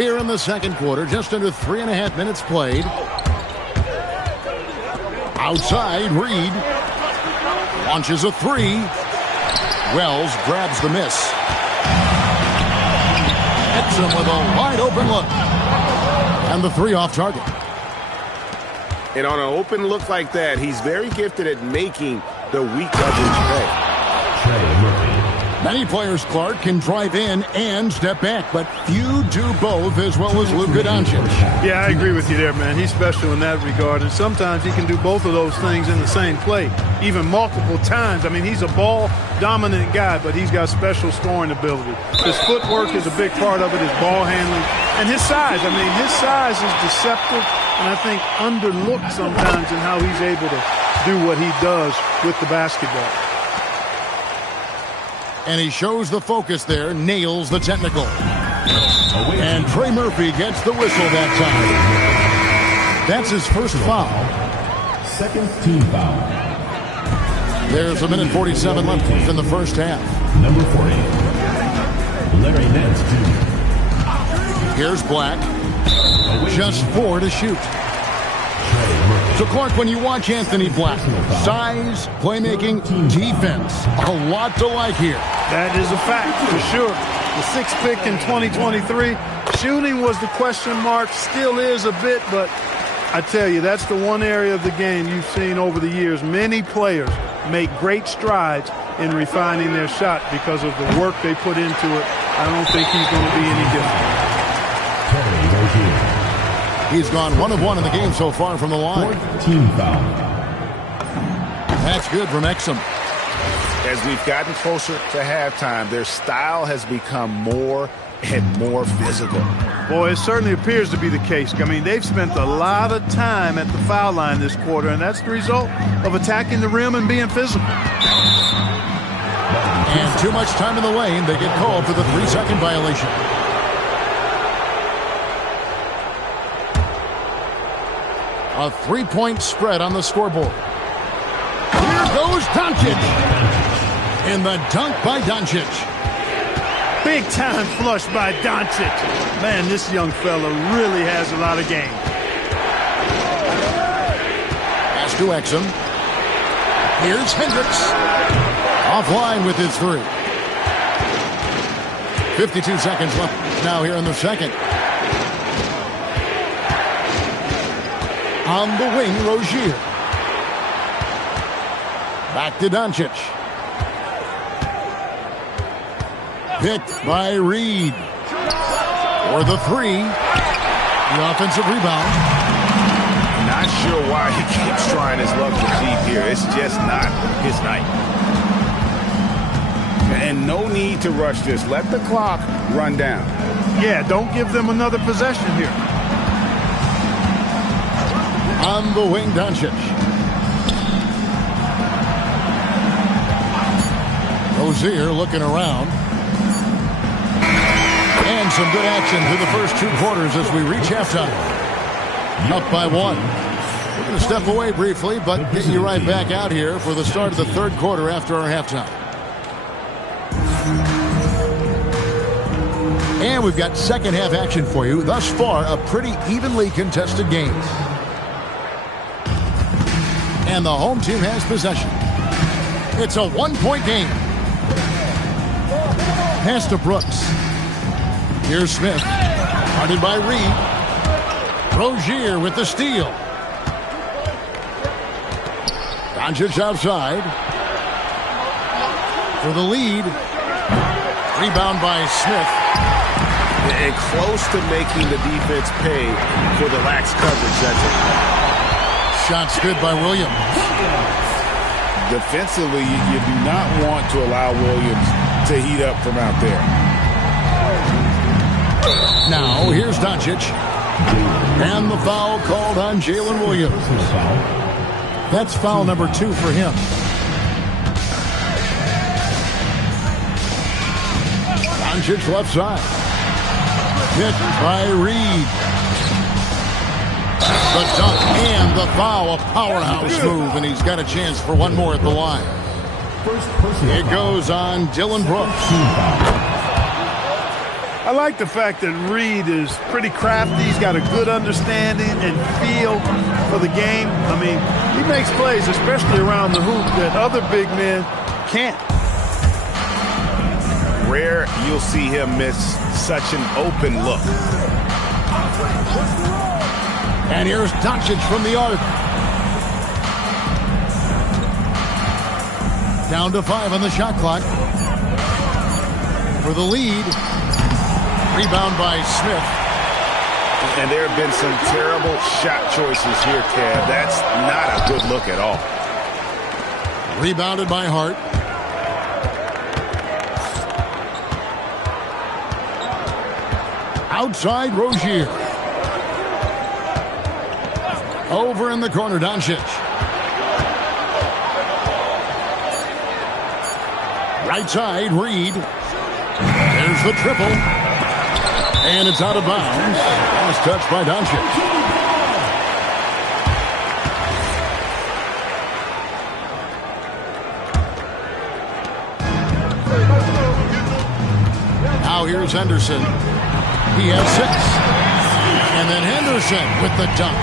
Here in the second quarter, just under 3.5 minutes played. Outside, Reed launches a three. Wells grabs the miss. Hits him with a wide open look. And the three off target. And on an open look like that, he's very gifted at making the weak coverage pay. Many players, Clark, can drive in and step back, but few do both as well as Luka Doncic. Yeah, I agree with you there, man. He's special in that regard, and sometimes he can do both of those things in the same play, even multiple times. I mean, he's a ball-dominant guy, but he's got special scoring ability. His footwork is a big part of it, his ball handling, and his size. I mean, his size is deceptive, and I think underlooked sometimes in how he's able to do what he does with the basketball. And he shows the focus there, nails the technical. And Trey Murphy gets the whistle that time. That's his first foul. Second team foul. There's 1:47 left in the first half. Number 40, Larry Nance Jr. Here's Black. Just 4 to shoot. So, Clark, when you watch Anthony Black, size, playmaking, defense, a lot to like here. That is a fact, for sure. The sixth pick in 2023. Shooting was the question mark, still is a bit, but I tell you, that's the one area of the game you've seen over the years. Many players make great strides in refining their shot because of the work they put into it. I don't think he's going to be any different. He's gone 1 of 1 in the game so far from the line. Team foul. That's good from Exum. As we've gotten closer to halftime, their style has become more and more physical. Boy, it certainly appears to be the case. I mean, they've spent a lot of time at the foul line this quarter, and that's the result of attacking the rim and being physical. And too much time in the lane. They get called for the 3-second violation. A 3-point spread on the scoreboard. Here goes Doncic. In the dunk by Doncic. Big time flush by Doncic. Man, this young fella really has a lot of game. Pass to Exum. Here's Hendricks. Offline with his three. 52 seconds left now here in the second. On the wing, Rozier. Back to Doncic. Picked by Reed. For the three. The offensive rebound. Not sure why he keeps trying his luck with deep here. It's just not his night. And no need to rush this. Let the clock run down. Yeah, don't give them another possession here. On the wing, Doncic. Rozier looking around. And some good action through the first 2 quarters as we reach halftime. Up by 1. We're going to step away briefly, but get you right back out here for the start of the third quarter after our halftime. And we've got second half action for you. Thus far, a pretty evenly contested game. And the home team has possession. It's a 1-point game. Pass to Brooks. Here's Smith. Guarded by Reed. Rozier with the steal. Doncic outside. For the lead. Rebound by Smith. And close to making the defense pay for the lax coverage. That's it. Shots good by Williams. Defensively, you do not want to allow Williams to heat up from out there. Now, here's Doncic. And the foul called on Jalen Williams. That's foul number 2 for him. Doncic left side. Hit by Reed. The dunk and the foul, a powerhouse move, and he's got a chance for one more at the line. It goes on Dylan Brooks. I like the fact that Reed is pretty crafty. He's got a good understanding and feel for the game. I mean, he makes plays, especially around the hoop, that other big men can't. Rare you'll see him miss such an open look. And here's Doncic from the arc. Down to 5 on the shot clock. For the lead. Rebound by Smith. And there have been some terrible shot choices here, Kev. That's not a good look at all. Rebounded by Hart. Outside Rozier. Over in the corner, Doncic. Right side, Reed. There's the triple. And it's out of bounds. Last touch by Doncic. Now here's Henderson. He has 6. And then Henderson with the dunk.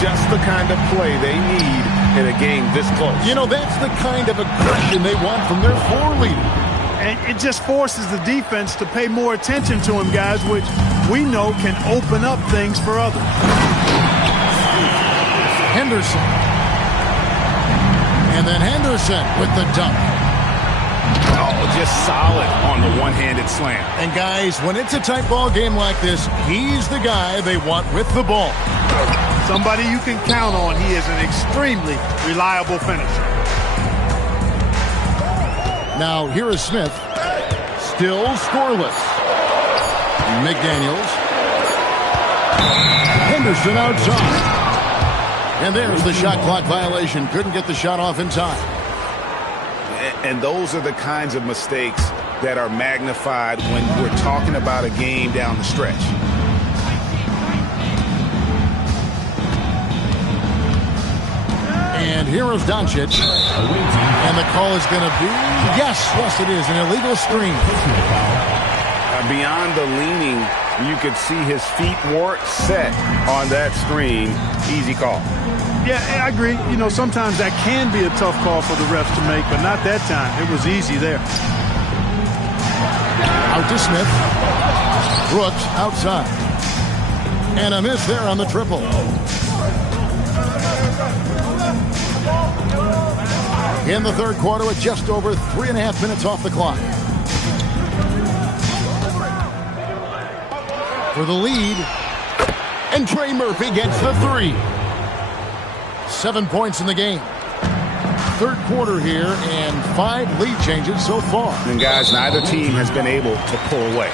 Just the kind of play they need in a game this close. You know, that's the kind of aggression they want from their floor leader. And it just forces the defense to pay more attention to him, guys, which we know can open up things for others. Henderson. And then Henderson with the dunk. Oh, just solid on the one-handed slam. And guys, when it's a tight ball game like this, he's the guy they want with the ball. Somebody you can count on. He is an extremely reliable finisher. Now, here is Smith. Still scoreless. McDaniels. Henderson outside. And there's the shot clock violation. Couldn't get the shot off in time. And those are the kinds of mistakes that are magnified when we're talking about a game down the stretch. And here is Doncic. And the call is going to be, yes, it is, an illegal screen. Beyond the leaning, you could see his feet weren't set on that screen. Easy call. Yeah, I agree. You know, sometimes that can be a tough call for the refs to make, but not that time. It was easy there. Out to Smith. Brooks outside. And a miss there on the triple. In the third quarter with just over 3.5 minutes off the clock. For the lead. And Trey Murphy gets the 3. 7 points in the game. Third quarter here and 5 lead changes so far. And guys, neither team has been able to pull away.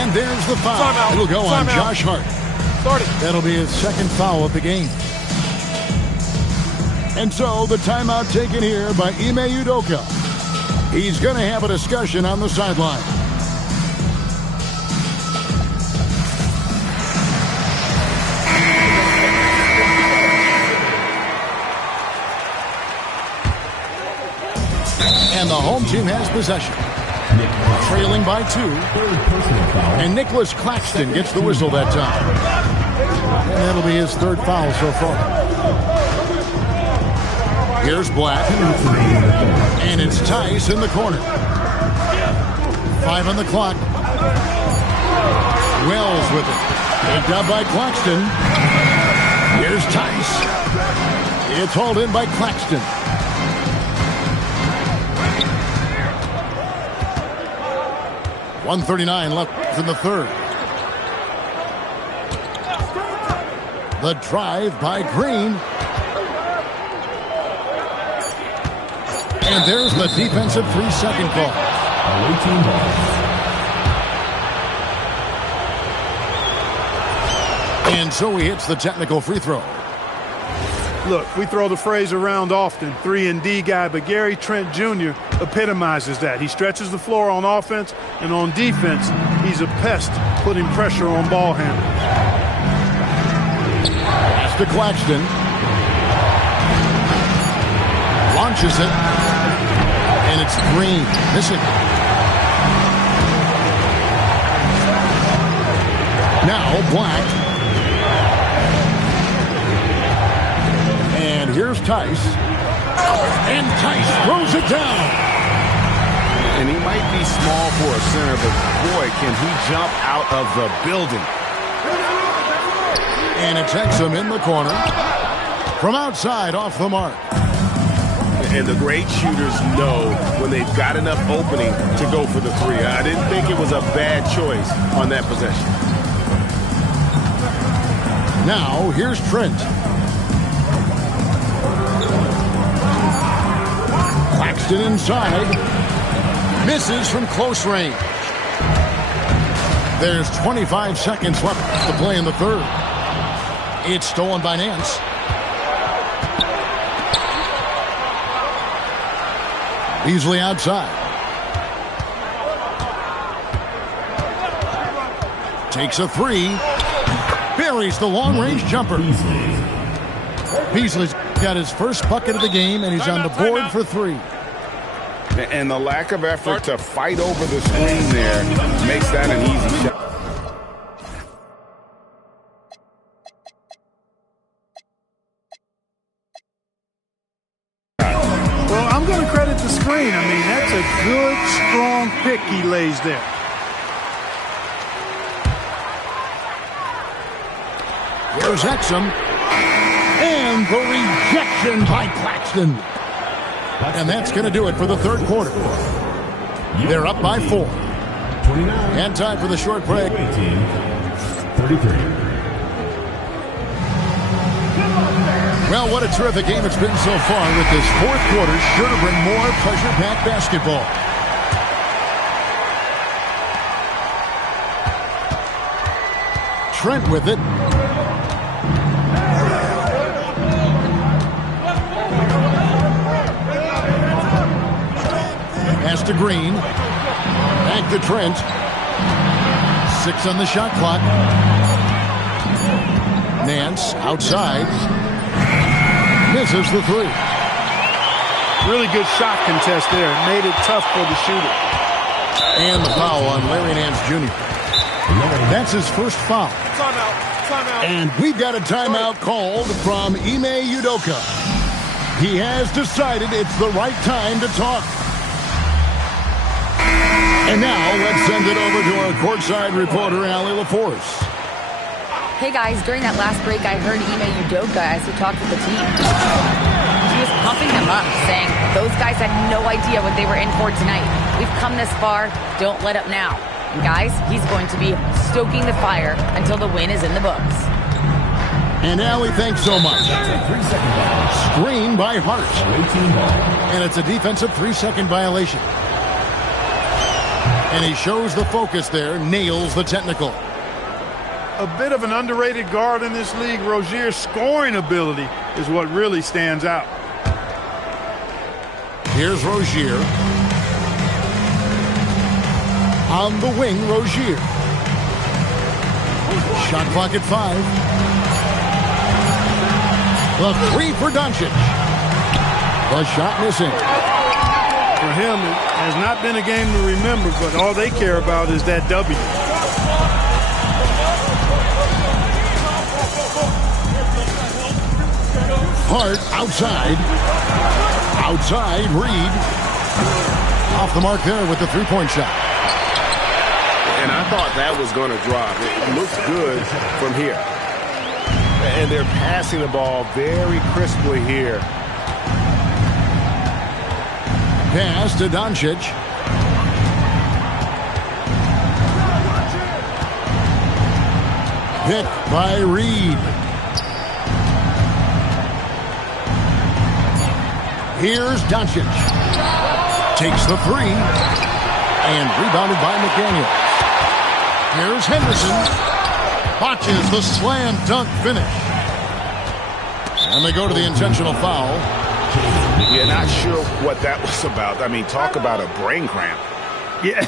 And there's the foul. It'll go on Josh Hart. That'll be his second foul of the game. And so the timeout taken here by Ime Udoka. He's going to have a discussion on the sideline. And the home team has possession. Trailing by 2. And Nicholas Claxton gets the whistle that time. And that'll be his third foul so far. Here's Black. And it's Tice in the corner. 5 on the clock. Wells with it. Picked up by Claxton. Here's Tice. It's hauled in by Claxton. .139 left in the third. The drive by Green. And there's the defensive 3-second call. And so he hits the technical free throw. Look, we throw the phrase around often, 3-and-D guy, but Gary Trent Jr. epitomizes that. He stretches the floor on offense, and on defense, he's a pest, putting pressure on ball handlers. Pass to Claxton. Launches it. And it's Green missing. Now Black. And here's Tice. And Tice throws it down. And he might be small for a center, but boy, can he jump out of the building. And it takes him in the corner. From outside, off the mark. And the great shooters know when they've got enough opening to go for the three. I didn't think it was a bad choice on that possession. Now, here's Trent. Claxton inside. Misses from close range. There's 25 seconds left to play in the third. It's stolen by Nance. Beasley outside. Takes a three. Buries the long-range jumper. Beasley's got his first bucket of the game, and he's on the board for three. And the lack of effort to fight over the screen there makes that an easy shot. Well, I'm going to credit the screen. I mean, that's a good, strong pick he lays there. Here's Exum. And the rejection by Claxton. And that's going to do it for the third quarter. They're up by 4. And time for the short break. 33. Well, what a terrific game it's been so far, with this fourth quarter sure to bring more pleasure-packed basketball. Trent with it. Pass to Green. Back to Trent. 6 on the shot clock. Nance outside. Misses the three. Really good shot contest there. Made it tough for the shooter. And the foul on Larry Nance Jr. That's his first foul. Timeout. Timeout. And we've got a timeout called from Ime Udoka. He has decided it's the right time to talk. And now let's send it over to our courtside reporter, Allie LaForce. Hey guys, during that last break, I heard Ime Udoka as he talked with the team. He was pumping them up, saying those guys had no idea what they were in for tonight. We've come this far, don't let up now. And guys, he's going to be stoking the fire until the win is in the books. And Allie, thanks so much. Screen by Hart. And it's a defensive 3-second violation. And he shows the focus there, nails the technical. A bit of an underrated guard in this league. Rozier's scoring ability is what really stands out. Here's Rozier. On the wing, Rozier. Shot clock at 5. The three for Doncic. The shot missing. For him, it has not been a game to remember, but all they care about is that W. Hart outside. Outside, Reed. Off the mark there with the three-point shot. And I thought that was going to drop. It looks good from here. And they're passing the ball very crisply here. Pass to Doncic. Hit by Reed. Here's Doncic. Takes the three. And rebounded by McDaniels. Here's Henderson. Botches the slam dunk finish. And they go to the intentional foul. Yeah, not sure what that was about. I mean, talk about a brain cramp. Yeah,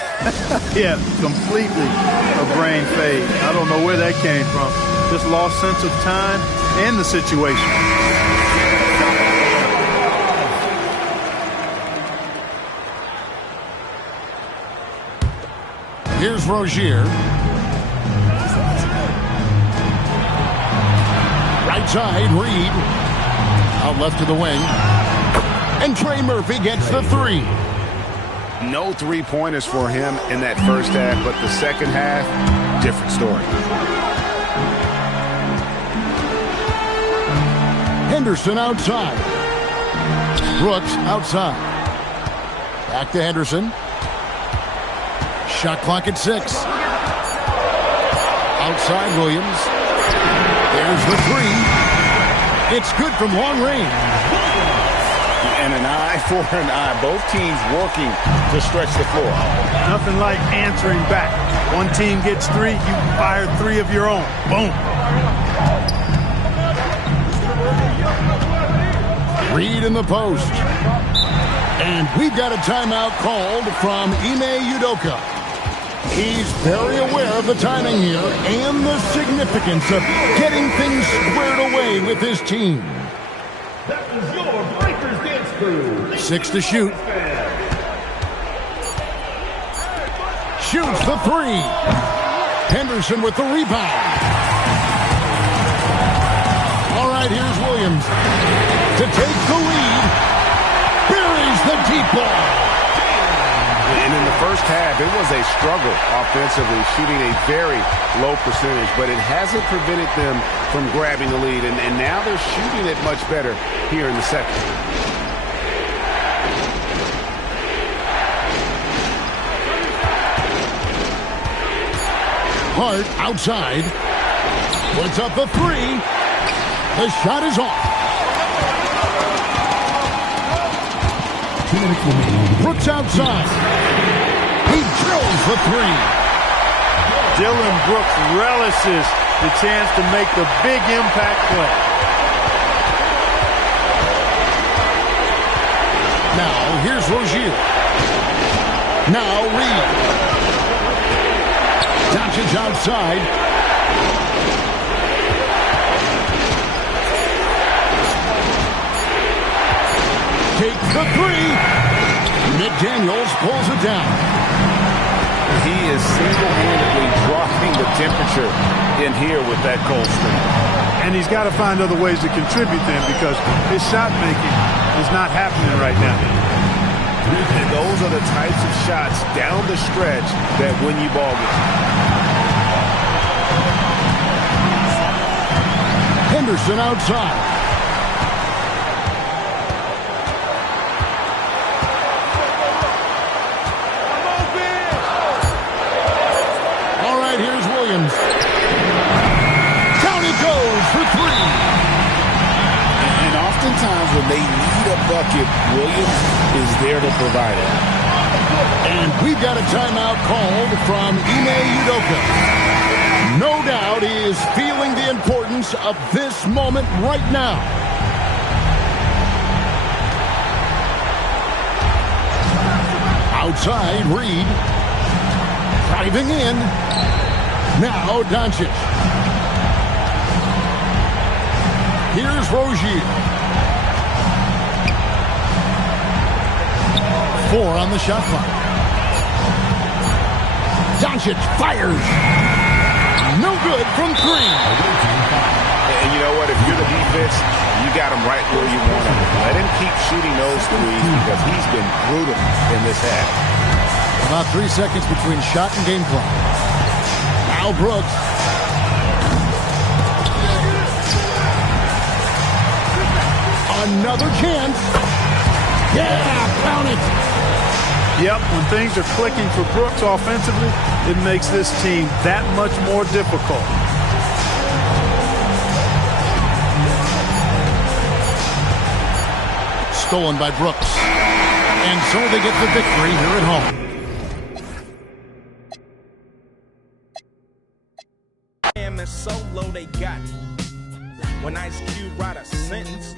yeah, completely a brain fade. I don't know where that came from. Just lost sense of time and the situation. Here's Rozier. Right side, Reed. Out left to the wing. And Trey Murphy gets the three. No three-pointers for him in that first half, but the second half, different story. Henderson outside. Brooks outside. Back to Henderson. Shot clock at 6. Outside Williams. There's the three. It's good from long range. And an eye for an eye. Both teams working to stretch the floor. Nothing like answering back. One team gets 3, you fire 3 of your own. Boom. Reed in the post. And we've got a timeout called from Ime Udoka. He's very aware of the timing here and the significance of getting things squared away with his team. That was your Breakers Dance Crew. 6 to shoot. Shoots the 3. Henderson with the rebound. All right, here's Williams to take the lead. Buries the deep ball. And in the first half, it was a struggle offensively, shooting a very low percentage, but it hasn't prevented them from grabbing the lead, and now they're shooting it much better here in the second. Hart outside. Puts up the 3. The shot is off. 2 minutes remaining. Brooks outside. He drills the 3. Dylan Brooks relishes the chance to make the big impact play. Now, here's Rozier. Now, Reed. Doncic outside. Takes the 3. McDaniels pulls it down. He is single-handedly dropping the temperature in here with that cold streak. And he's got to find other ways to contribute then, because his shot making is not happening right now. And those are the types of shots down the stretch that win you ball games. Henderson outside. All right, here's Williams. Down he goes for 3. And oftentimes when they need a bucket, Williams is there to provide it. And we've got a timeout called from Ime Udoka. No doubt he is feeling the importance of this moment right now. Outside, Reed. Driving in. Now, Doncic. Here's Rozier. 4 on the shot clock. Doncic fires. No good from 3. And you know what? If you're the defense, you got him right where you want him. Let him keep shooting those threes because he's been brutal in this half. About 3 seconds between shot and game clock. Now Brooks. Another chance. Yeah, count it. Yep, when things are clicking for Brooks offensively, it makes this team that much more difficult. Stolen by Brooks. And so they get the victory here at home. Damn, it's so low they got. When Ice Cube write a sentence.